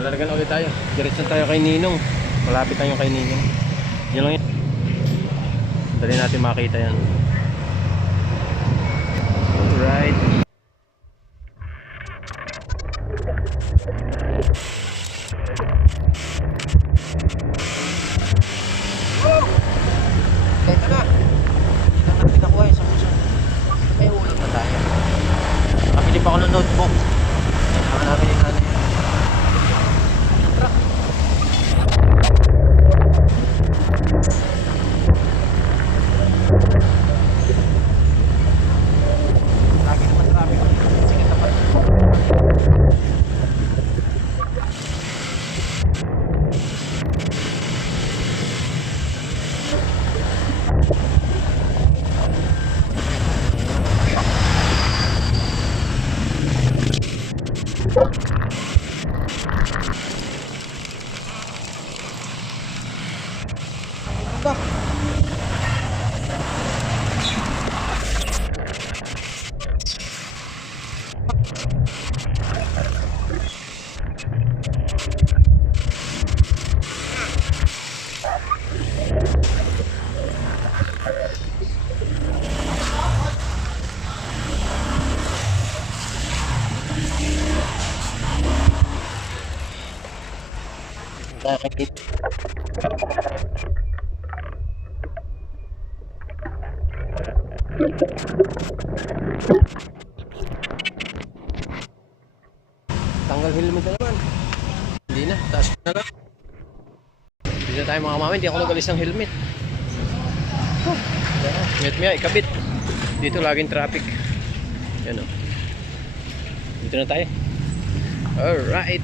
Lalagyan ulit tayo. Diretso tayo kay Ninong. Malapit tayo kay Ninong. Yan lang yun. Dali natin makita yan. Alright. 간다 Bakit? Tanggal helmet na naman. Hindi na. Taas na lang. Hindi na tayo mga mami. Hindi ako nagalis ng helmet. Miyat miya, ikabit. Dito laging traffic. Yan o. Dito na tayo. Alright.